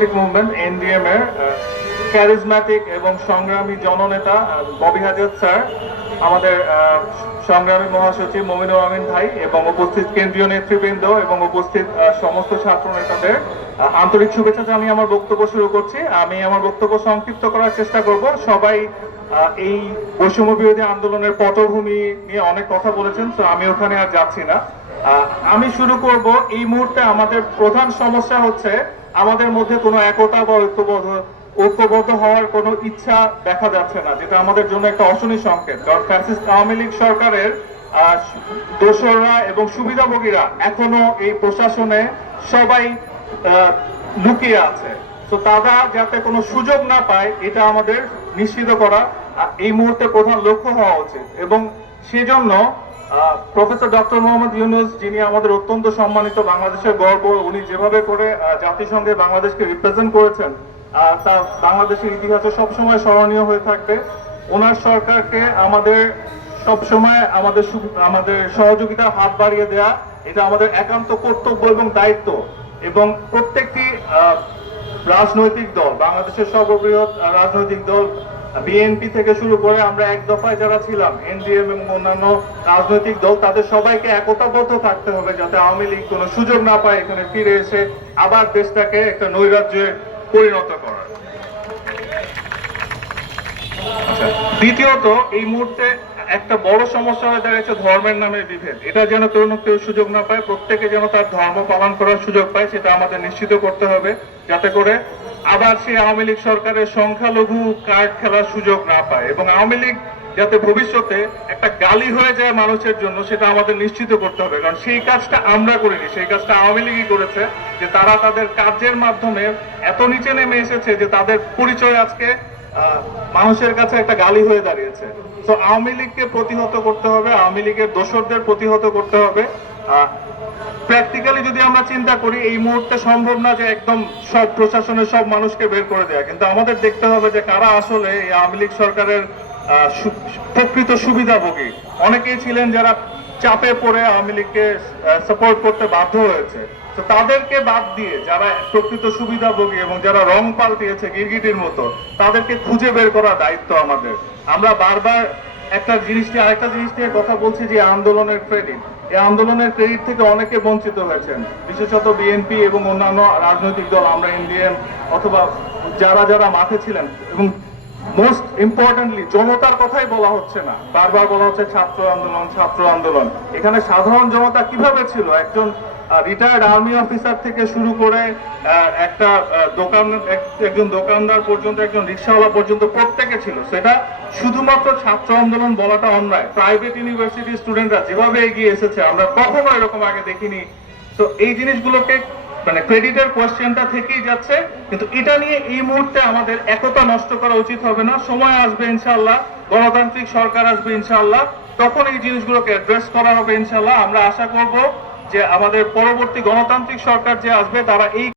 Democratic movement NDM এর charismatic এবং সংগ্রামী জননেতা ববি হাজত স্যার, আমাদের সংগ্রামী মহাসচিব মমিনুর আমিন ভাই এবং উপস্থিত কেন্দ্রীয় নেতৃবৃন্দ এবং উপস্থিত সমস্ত ছাত্র নেতাদের আন্তরিক শুভেচ্ছা জানিয়ে আমার বক্তব্য শুরু করছি। আমি আমার বক্তব্য সংক্ষিপ্ত করার চেষ্টা করব। সবাই এই বৈষম্য বিরোধী আন্দোলনের পটভূমি নিয়ে অনেক কথা বলেছেন, তো আমি ওখানে আর যাচ্ছি না। আমি শুরু করব। এই মুহূর্তে আমাদের প্রধান সমস্যা হচ্ছে আমাদের মধ্যে কোনো একতা বা ঐক্যবদ্ধ হওয়ার কোনো ইচ্ছা দেখা যাচ্ছে না, যেটা আমাদের জন্য একটা অশনি সংকেত। কারণ ফ্যাসিস্ট আওয়ামী লীগ সরকারের দোসররা এবং সুবিধাভোগীরা এখনো এই প্রশাসনে সবাই লুকিয়ে আছে। তো তারা যাতে কোনো সুযোগ না পায়, এটা আমাদের নিশ্চিত করা এই মুহূর্তে প্রধান লক্ষ্য হওয়া উচিত। এবং সেজন্য প্রফেসর ডক্টর মোহাম্মদ ইউনূস, যিনি আমাদের অত্যন্ত সম্মানিত বাংলাদেশের গর্ব, উনি যেভাবে করে জাতিসংঘে বাংলাদেশকে রিপ্রেজেন্ট করেছেন, তা বাংলাদেশের ইতিহাসে সবসময় স্মরণীয় হয়ে থাকবে। ওনার সরকারকে আমাদের সবসময় আমাদের সহযোগিতার হাত বাড়িয়ে দেয়া, এটা আমাদের একান্ত কর্তব্য এবং দায়িত্ব। এবং প্রত্যেকটি রাজনৈতিক দল, বাংলাদেশের সর্ববৃহৎ রাজনৈতিক দল বিএনপি থেকে শুরু করে আমরা এক দফায় যারা ছিলাম এনডিএম এবং অন্যান্য রাজনৈতিক দল, তাদের সবাইকে একতাবদ্ধ থাকতে হবে যাতে আওয়ামী লীগ কোনো সুযোগ না পায় এখানে ফিরে এসে আবার দেশটাকে একটা নৈরাজ্যে পরিণত করার। দ্বিতীয়ত, এই মুহূর্তে একটা বড় সমস্যা হয়ে দাঁড়িয়েছে ধর্মের নামে বিভেদ। এটা যেন কেউ সুযোগ না পায়, প্রত্যেকে যেন তার ধর্ম পালন করার সুযোগ পায়, সেটা আমাদের নিশ্চিত করতে হবে, যাতে করে আবার সেই আওয়ামী লীগ সরকারের সংখ্যালঘু কার্ড খেলার সুযোগ না পায়। এবং আওয়ামী লীগ যাতে ভবিষ্যতে একটা গালি হয়ে যায় মানুষের জন্য, সেটা আমাদের নিশ্চিত করতে হবে। কারণ সেই কাজটা আমরা করিনি, সেই কাজটা আওয়ামী লীগই করেছে, যে তারা তাদের কাজের মাধ্যমে এত নিচে নেমে এসেছে যে তাদের পরিচয় আজকে মানুষের কাছে একটা গালি হয়ে দাঁড়িয়েছে। তো আওয়ামী লীগকে প্রতিহত করতে হবে, আওয়ামী লীগের দোসরদের প্রতিহত করতে হবে। প্র্যাকটিক্যালি যদি আমরা চিন্তা করি, এই মুহূর্তে সম্ভব না যে একদম সব প্রশাসনের সব মানুষকে বের করে দেয়া, কিন্তু আমাদের দেখতে হবে যে কারা আসলে এই আওয়ামী লীগ সরকারের প্রকৃত সুবিধাভোগী। অনেকেই ছিলেন যারা চাপে পড়ে আওয়ামী লীগকে সাপোর্ট করতে বাধ্য হয়েছে। তো তাদেরকে বাদ দিয়ে যারা প্রকৃত সুবিধাভোগী এবং যারা রং পাল্টিয়েছে গিরগিটির মতো, তাদেরকে খুঁজে বের করা দায়িত্ব আমাদের। আমরা বারবার আরেকটা জিনিস নিয়ে কথা বলছি, যে আন্দোলনের ক্রেডিট, এই আন্দোলনের ক্রেডিট থেকে অনেকে বঞ্চিত হয়েছেন, বিশেষত বিএনপি এবং অন্যান্য রাজনৈতিক দল, আমরা এনডিএম অথবা যারা মাঠে ছিলেন। এবং মোস্ট ইম্পর্টেন্টলি জনতার কথাই বলা হচ্ছে না, বারবার বলা হচ্ছে ছাত্র আন্দোলন। এখানে সাধারণ জনতা কিভাবে ছিল? একজন রিটায়ার্ড আর্মি অফিসার থেকে শুরু করে একজন দোকানদার পর্যন্ত, একজন রিক্সাওয়ালা পর্যন্ত প্রত্যেকে ছিল। সেটা শুধুমাত্র ছাত্র আন্দোলন বলাটা অন্যায়। প্রাইভেট ইউনিভার্সিটি স্টুডেন্টরা যেভাবে এগিয়ে এসেছে, আমরা কখনো এরকম আগে দেখিনি। তো এই জিনিসগুলোকে ক্রেডিটের কোয়েশ্চেনটা থেকেই যাচ্ছে, কিন্তু এটা নিয়ে এই মুহূর্তে আমাদের একতা নষ্ট করা উচিত হবে না। সময় আসবে ইনশাআল্লাহ, গণতান্ত্রিক সরকার আসবে ইনশাআল্লাহ, তখন এই জিনিসগুলোকে অ্যাড্রেস করা হবে ইনশাআল্লাহ। আমরা আশা করব যে আমাদের পরবর্তী গণতান্ত্রিক সরকার যে আসবে, তারা এই